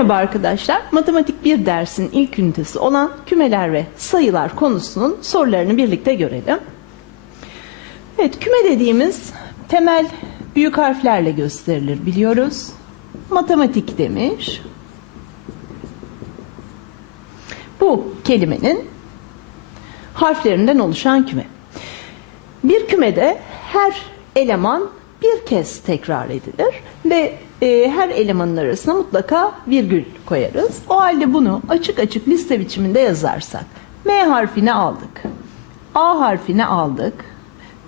Merhaba arkadaşlar. Matematik 1 dersin ilk ünitesi olan kümeler ve sayılar konusunun sorularını birlikte görelim. Evet, küme dediğimiz temel büyük harflerle gösterilir biliyoruz. Matematik demiş. Bu kelimenin harflerinden oluşan küme. Bir kümede her eleman bir kez tekrar edilir ve e, her elemanın arasına mutlaka virgül koyarız. O halde bunu açık açık liste biçiminde yazarsak M harfini aldık, A harfini aldık,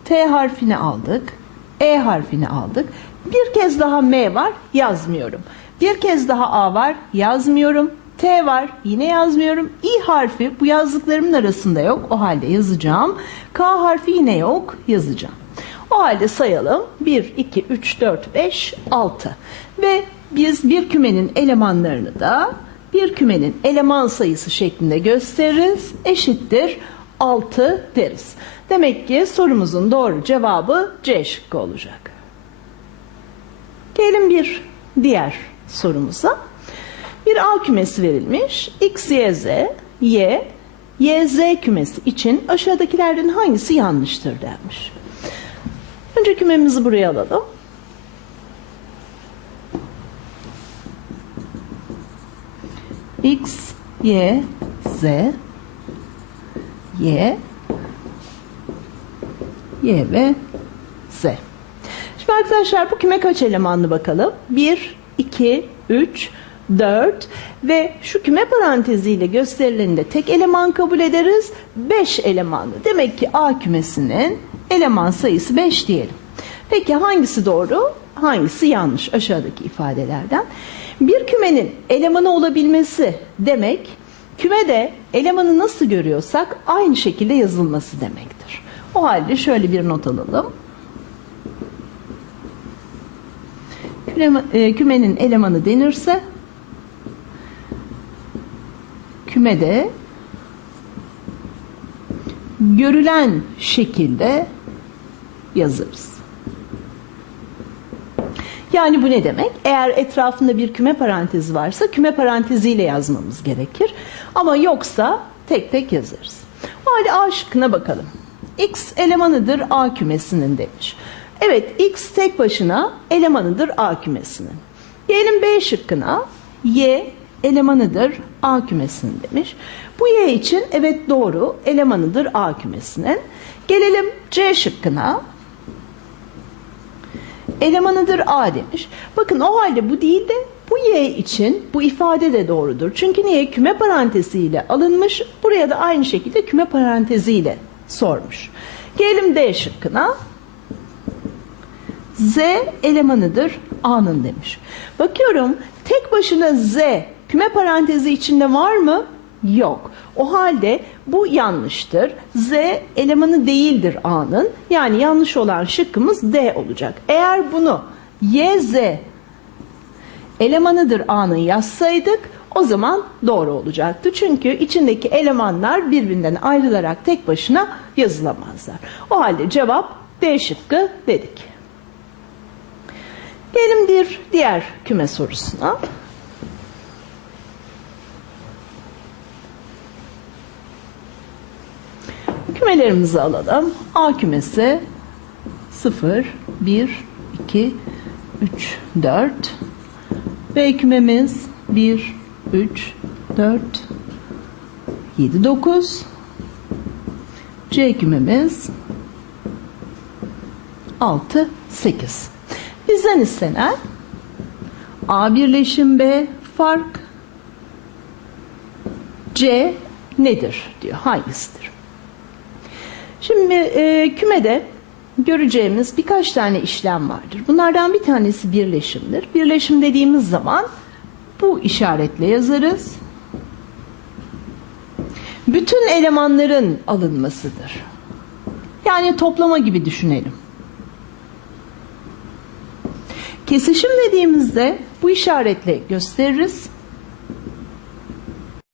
T harfini aldık, E harfini aldık. Bir kez daha M var yazmıyorum. Bir kez daha A var yazmıyorum. T var yine yazmıyorum. İ harfi bu yazdıklarımın arasında yok. O halde yazacağım. K harfi yine yok yazacağım. O halde sayalım. 1, 2, 3, 4, 5, 6. Ve biz bir kümenin elemanlarını da bir kümenin eleman sayısı şeklinde gösteririz. Eşittir 6 deriz. Demek ki sorumuzun doğru cevabı C şıkkı olacak. Gelin bir diğer sorumuza. Bir A kümesi verilmiş. X, Y, Z, Y, Y, Z kümesi için aşağıdakilerden hangisi yanlıştır denmiş. Önce kümemizi buraya alalım. X, Y, Z, Y, Y ve Z. Şimdi arkadaşlar bu küme kaç elemanlı bakalım? 1, 2, 3, 4 ve şu küme paranteziyle gösterilerini de tek eleman kabul ederiz. 5 elemanlı. Demek ki A kümesinin eleman sayısı 5 diyelim. Peki hangisi doğru? Hangisi yanlış aşağıdaki ifadelerden? Bir kümenin elemanı olabilmesi demek kümede elemanı nasıl görüyorsak aynı şekilde yazılması demektir. O halde şöyle bir not alalım. E, Kümenin elemanı denirse kümede görülen şekilde yazarız. Yani bu ne demek? Eğer etrafında bir küme parantezi varsa küme paranteziyle yazmamız gerekir. Ama yoksa tek tek yazarız. O halde A şıkkına bakalım. X elemanıdır A kümesinin demiş. Evet X tek başına elemanıdır A kümesinin. Gelelim B şıkkına. Y elemanıdır A kümesinin demiş. Bu Y için evet doğru elemanıdır A kümesinin. Gelelim C şıkkına. Elemanıdır A demiş. Bakın o halde bu değil de bu Y için bu ifade de doğrudur. Çünkü niye? Küme paranteziyle alınmış. Buraya da aynı şekilde küme paranteziyle sormuş. Gelelim D şıkkına. Z elemanıdır A'nın demiş. Bakıyorum tek başına Z küme parantezi içinde var mı? Yok. O halde bu yanlıştır. Z elemanı değildir A'nın. Yani yanlış olan şıkkımız D olacak. Eğer bunu Y, Z elemanıdır A'nın yazsaydık o zaman doğru olacaktı. Çünkü içindeki elemanlar birbirinden ayrılarak tek başına yazılamazlar. O halde cevap D şıkkı dedik. Gelin bir diğer küme sorusuna. Kümelerimizi alalım. A kümesi 0, 1, 2, 3, 4. B kümemiz 1, 3, 4, 7, 9. C kümemiz 6, 8. Bizden istenen A birleşim B fark C nedir diyor. Hangisidir? Şimdi e, kümede göreceğimiz birkaç tane işlem vardır. Bunlardan bir tanesi birleşimdir. Birleşim dediğimiz zaman bu işaretle yazarız. Bütün elemanların alınmasıdır. Yani toplama gibi düşünelim. Kesişim dediğimizde bu işaretle gösteririz.